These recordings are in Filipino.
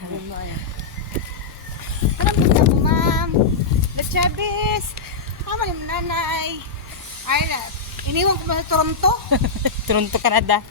Anong gusto mo, ma'am? The Chavez. Kama yung nanay. Ay na. Iniwan ko ba sa Toronto? Toronto, Canada.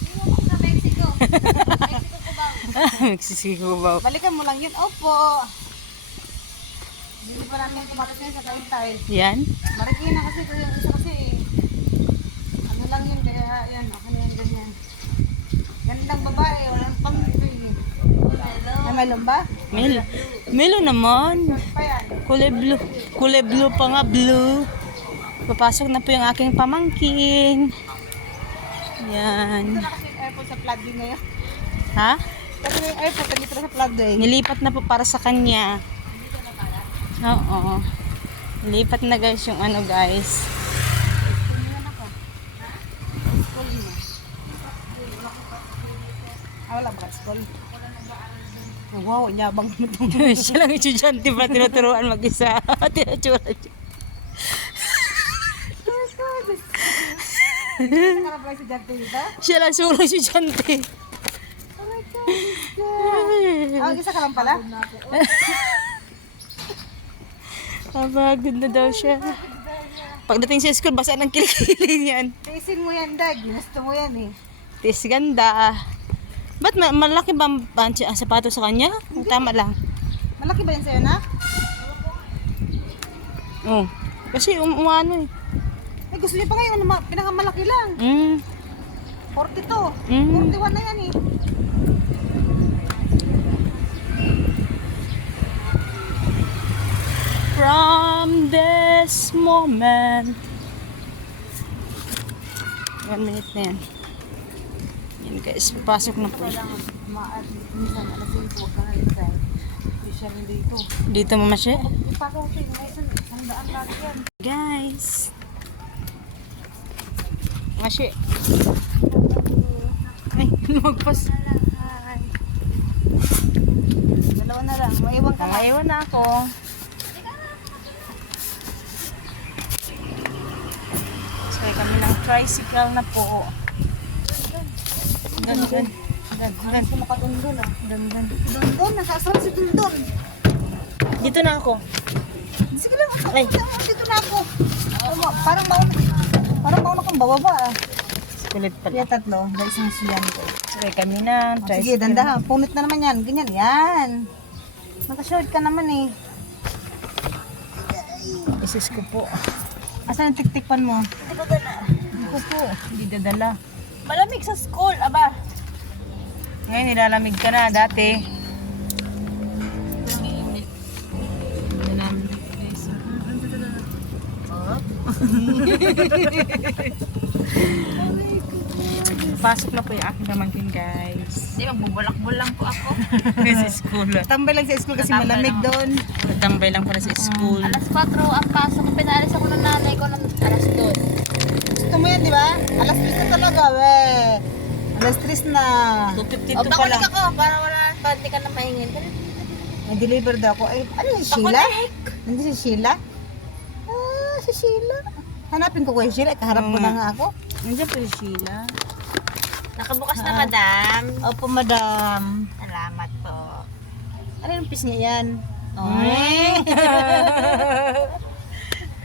Iniwan ko sa Mexico. Mexico ko ba? Mexico ba? Balikan mo lang yun. Opo. Hindi pa namin kumakas ngayon sa kain-tail. Yan. Marikina kasi ito yung isa kasi. Ano lang yun, kaya yan. Ako na yan, ganyan. Gandang babae. Walang pang-ito yun. Ay, may lumba? Melo naman. Pa yan. Kulay blue. Kulay blue pa nga, blue. Papasok na po yung aking pamangkin. Yan. Ito na kasi yung airport sa floodway ngayon. Ha? Kasi yung airport, nandito na sa floodway. Nilipat na po para sa kanya. Oo. Nilipat na guys yung ano guys. School mo. Wala ba ka school? Wow, nyabang mo itong Siya lang estudyante pa tinuturuan mag-isa. Tinatsura siya. Nakarapay sa dyan dito? Siya lang solo estudyante. Isa ka lang pala? Pagod na daw siya. Pagdating sa school, basa ng kilikili niyan. Tiisin mo yan, Dag. Ginusto mo yan eh. Tis ganda. Ba't malaki ba ang sapato sa kanya? Tama lang. Malaki ba yan sa'yo, na? Oh. Kasi umano eh. Eh, gusto niya pa ngayon, pinakamalaki lang. 42. 41 na yan eh. From this moment. 1 minute na yan. Yan guys, papasok na po. Minsan, alas 5, huwag ka na rin tayo. Hindi siya rin dito. Dito mama siya. Ipasok ko yung ngayon, sandaan lagi yan. Guys. Mashi. Ay, lumagpas. Dalawa na lang, maiwan ka na. Nangaiwan na ako. Sakay kami ng tricycle na po. Dun. Gusto makadundun ah. Dun. Dundun, nasasarap si Dundun. Dito na ako. Sige lang, dito na ako. Parang mauna kang bababa ah. Kulit Kaya pala. 3, dahil isang siyan ko. Sakay kami ng tricycle. Sige, dandahan. Punit na naman yan. Ganyan, yan. Naka-short ka naman eh. Isis ko po. Asan ang tiktikpan mo? Hindi ko dala. Hindi ko po. Hindi dadala. Malamig sa school, aba. Ngayon nilalamig ka na. Dati. Pasok na po yung aking pamangkin guys. Hindi, magbubulak-bul lang po ako. Sa school. Tambay lang sa school kasi malamig doon. Nagtambay lang pala sa school. Alas 4 ang pasok. Pinaalis ako ng nanay ko ng alas 2. Gusto mo yan, di ba? Alas 3 na talaga, we. Alas 3 na. 252 O, pala. bakulik ako para wala pa, hindi ka na mahingin. May deliver daw ako. Ay, ano si Sheila? Hindi si Sheila? Ah, si Sheila. Hanapin ko kay Sheila. Kaharap ko na nga ako. Nandiyan pala si Sheila. Nakabukas na, madam. Opo, madam. Salamat po. Ano yung piece niya yan? Mm.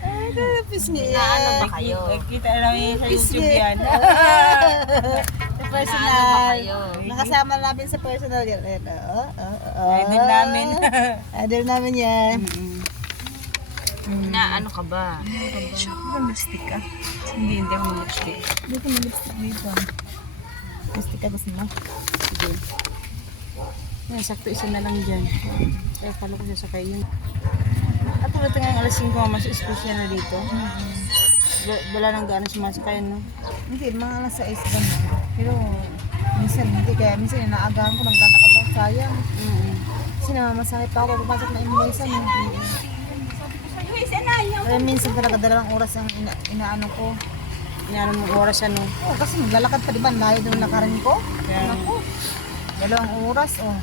Ano yung piece niya yan? Naano ba kayo? Kita namin sa Piece YouTube niya. yan. Sa Naano ba personal. kayo? Nakasama namin sa personal yan. Idol namin. Idol namin yan. Na ano ka ba? Lipstick ka? Hindi ako lipstick. Dito may lipstick dito. Lipstick ka gusto mo? Sige. Yan, sakto isa na lang dyan. Kaya pala ko sasakay yun. At tulad ngayong alas 5 mas special na dito. Wala nang gano'n sumasakay, no? Hindi, mga alas 6 ganun. Pero minsan hindi. Kaya minsan inaagahan ko. Naglalakad ako sayang. Kasi namamasahe pa ako. Papasok na invoice mo. Kaya minsan talaga 2 oras ang inaano ko. Yan ang oras ano. Oh, kasi maglalakad pa, di ba? Layo doon lakarin ko. Kaya, Ako, 2 oras, oh.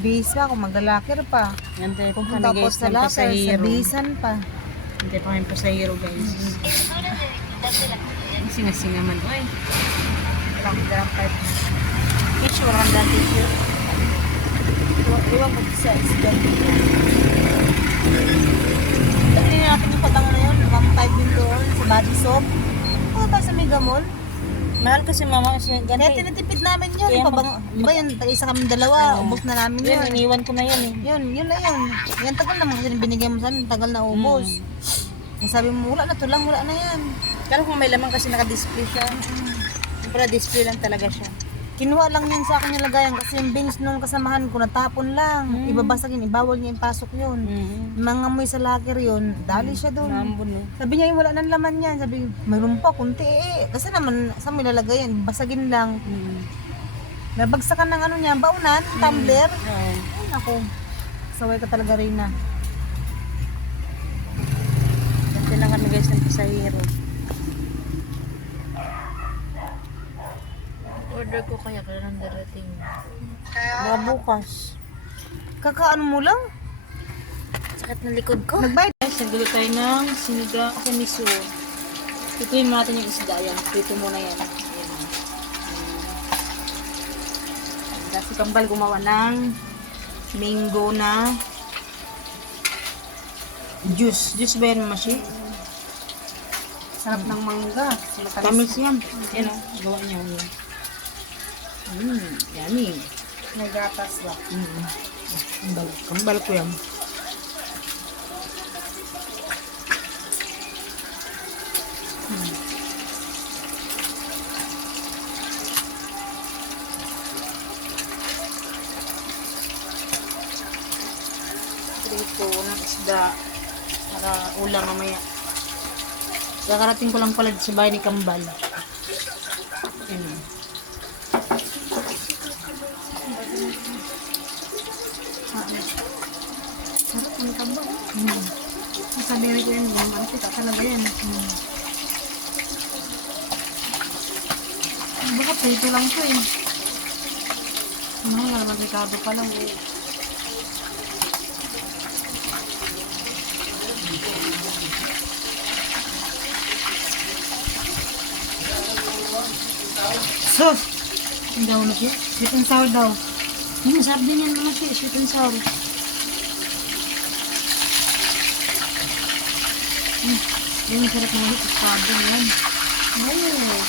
Bihis pa ako, maglalakir pa. yan tayo po Pupunta kami po guys sa ng lakir, sa pasahero. bisan pa. Hindi pa kami pasahero guys. Singa-singa man. Uy. Dalang pipe. Tissue, walang tissue. isda. Dali natin yung pabango na yun. 1.5 din doon sa body soap. Punta tayo sa Mega Mall. Mahal kasi mama kasi Kaya ganito. tinitipid namin yun. Kaya Pabango. Di ba yun, isa kami dalawa. Ubos na namin Yun, yun. iniwan ko na yun eh. Yun na yun. Yan tagal naman kasi binigay mo sa amin. Tagal na ubos. Yung sabi mo, wala na to lang, wala na yan. Pero kung may laman kasi naka-display siya. Para display lang talaga siya. Kinuha lang yan sa akin yung lagayan kasi yung beans nung kasamahan ko natapon lang. Ibabasag yun, ibawal niya ipasok yun. Mga moy sa locker yun, dali siya doon. Nambon eh. Sabi niya, wala nang laman yan. Sabi, mayroon pa, kunti eh. Kasi naman, saan mo ilalagay yan? Basagin lang. Nabagsakan ng ano niya, baunan, tumbler. Oo. Ay, ako. Saway ka talaga rin na. Ganito lang kami guys ng pasahero. Order ko kaya kailan darating. Baka bukas. Kakaano mo lang? Sakit na likod ko. Nagbayad. Guys, nagluto tayo ng sinigang sa miso. Tutuin mo natin yung isda yan. Tutuin mo na yan. Si Kambal gumawa ng mango na juice. Juice ba yan, Mashi? Sarap ng mangga. Tamis yan. Yan o, gawa niya yun. Yummy. May gatas ba? Kambal ko yan. Prito ng isda para ulam mamaya. Kakarating ko lang pala sa bahay ni Kambal. Ayan. Sarap ng tamba. Sabi ko yun, mantika talaga yan. Baka prito lang to eh. Mahal nga naman Ricardo pa lang eh. Sus! Ang daw na siya. Sweet and sour daw. Sarap din yan mga siya, sweet and sour. Yan ang sarap ng estado yan. Oh.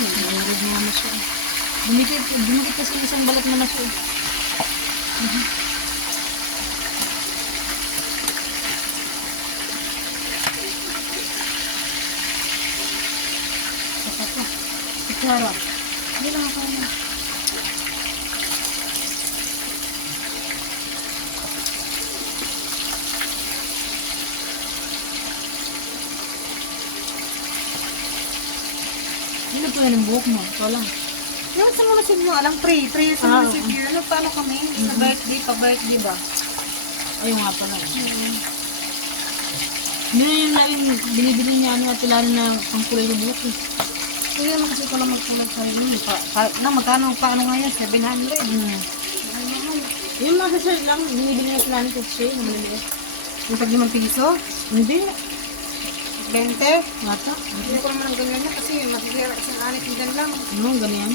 Nangyarig na naman siya. Dumikit kasi isang balat na siya. Saka to. Kutsara. Hindi lang ako na. Ano po yan ang buhok mo? Ito lang. Yung sa mga mo, alam, pre sa mga senior, ano, paano kami? Sa birthday, pa-birthday ba? Ayun nga pala. Yun yung namin binibili niya ano at ilan na pangkulay ng buhok eh. Hindi naman kasi ko lang magkulag sa rin. Magkano, paano nga yan? 700. Yung mga sasal lang, binibili niya sila ni Kutsi, na maliliit. Yung pag 5 piso? Hindi. 20? Mata. Hindi ko naman ang ganyan niya kasi matigil isang anit yung dyan lang. Ano, ganyan.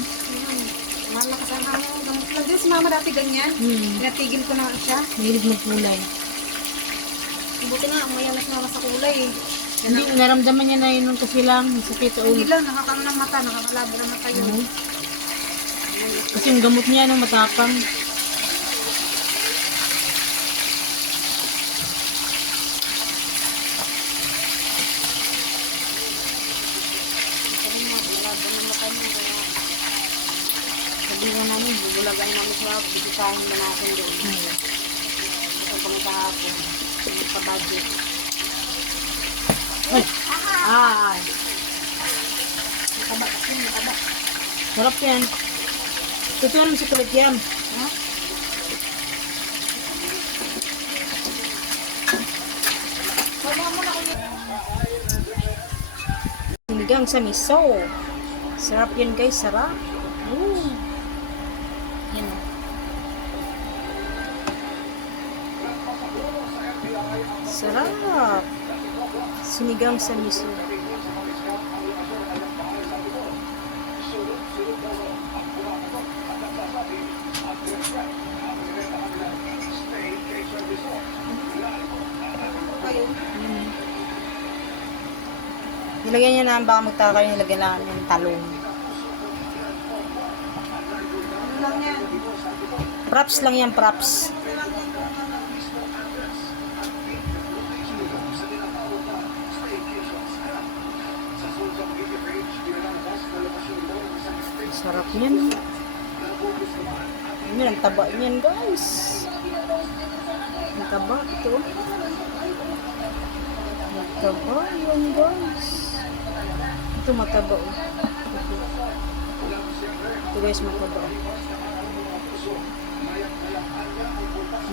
Mahal na kasama mo. Gamot lang din. Si mama dati ganyan. Pinatigil ko na siya. Mahilig magkulay. Buti na, umayaw na si mama sa kulay eh. Hindi, naramdaman niya na yun kasi lang, sakit sa Hindi ulo. lang, nakakano ng mata, nakakalabo ng mata yun. Kasi yung gamot niya, no, matapang. Sabihan namin, bubulagay namin sa bibitahin na natin doon. Sa pang kahapon, sa budget. Ay! Ay! Nakaba kasi, nakaba. Sarap yan. Totoo naman sa kulit yan. Ha? Sinigang sa miso. Sarap yan guys, sarap. Yan. Sarap. Sinigang sa miso. Nilagyan niya na, baka magtaka kayo, nilagyan lang ng talong. Ano lang yan? Props lang yan, props. Sarap yan. Yan, ang taba niyan, guys. Ang taba, ito. Ang taba yan, guys. Ito mataba, oh. Ito, guys, mataba.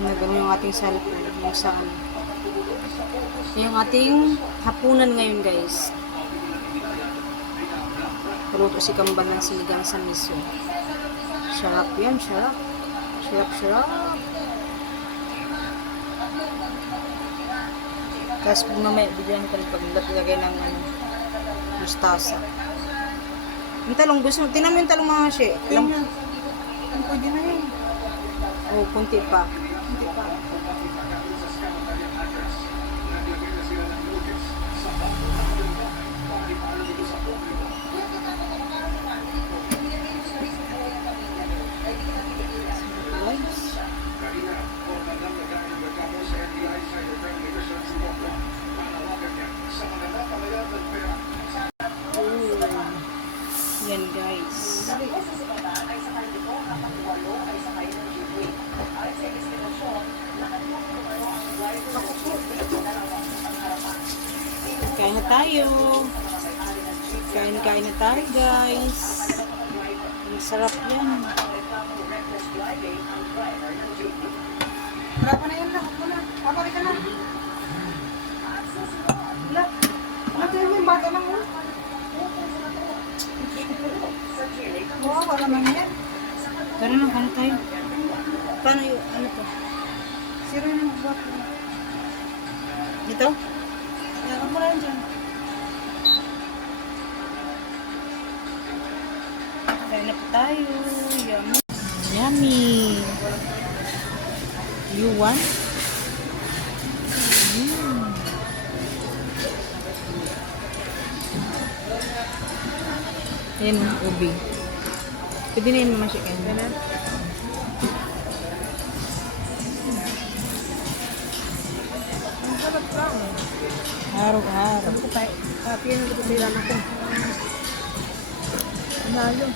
Nagano yung ating cellphone, yung saan. Yung ating hapunan ngayon, guys. Luto si Kambal ng sinigang sa miso. Sarap yan, sarap. Sarap, sarap. Tapos mamaya, bigyan ko rin paglagay ng mustasa. Yung talong, gusto mo, tinan mo yung talong mga shi. Pwede na yun. Oh, kunti pa. Yan, guys. Kain na tayo. Kain na tayo, guys. Ang sarap yan. Wala pa na yan lang. Wala. Kapari ka na. Wala. Wala tayo yung bata lang mo. Oo, wala man yan. Tara na, kain na tayo. Paano yung, ano to? Sira na magbuhat. Ito? Yan, mo na yan dyan. Kain na po tayo. Yummy. Yummy. You want? Ayan ang ubi. Pwede na yun mamasya kayo. Ang sarap lang. Araw-araw. Ako pa. Happy na ito sila na ko. Nalo.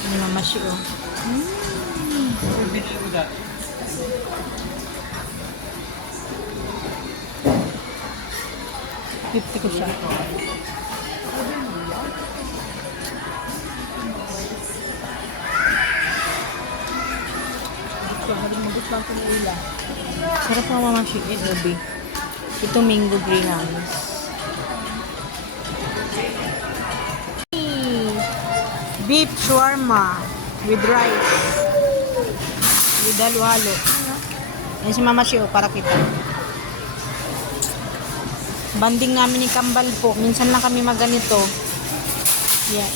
Ano mamasya oh. $50 ko siya. Sarap ang mamasya yung ubi. Ito mango greenhouse. Beef shawarma with rice. With halo-halo. Yan si Mama Shio para kita. Banding namin ni Kambal po. Minsan lang kami maganito. Yan.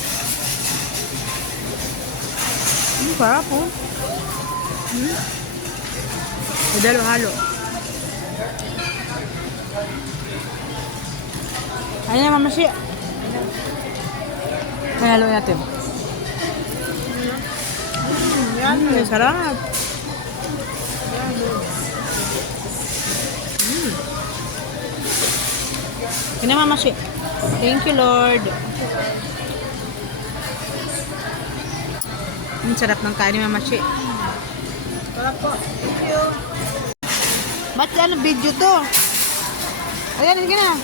Sarap po. With halo-halo. Ayan na Mama Shio. Halo natin. Sarap. Kaya Mama Shi. Thank you, Lord. Ang sarap ng kain ni Mama Shi. Sarap po. Thank you. Ba't ano video to? Ayan, hindi ka na.